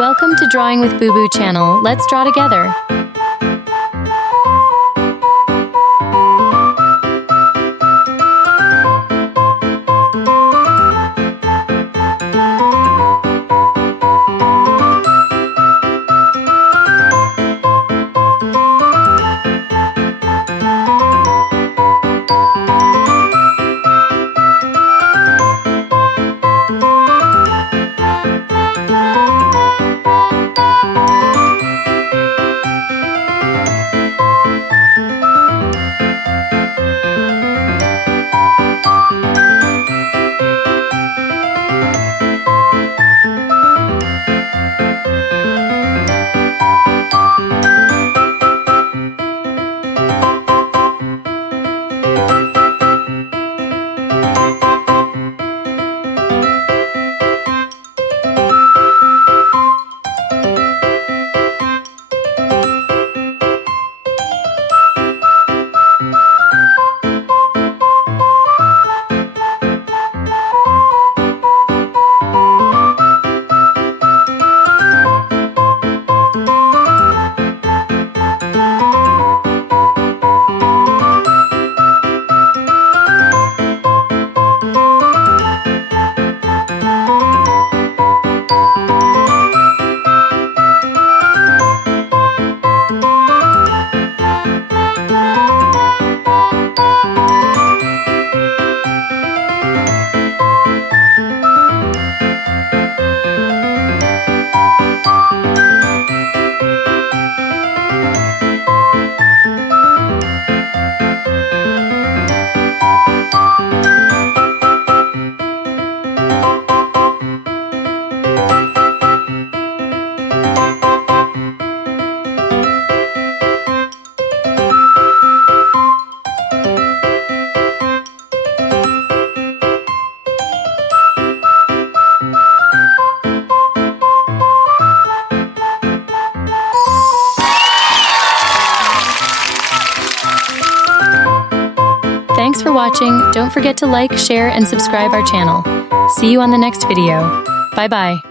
Welcome to Drawing with Boo Boo channel. Let's draw together. Thanks for watching. Don't forget to like, share, and subscribe our channel. See you on the next video. Bye-bye.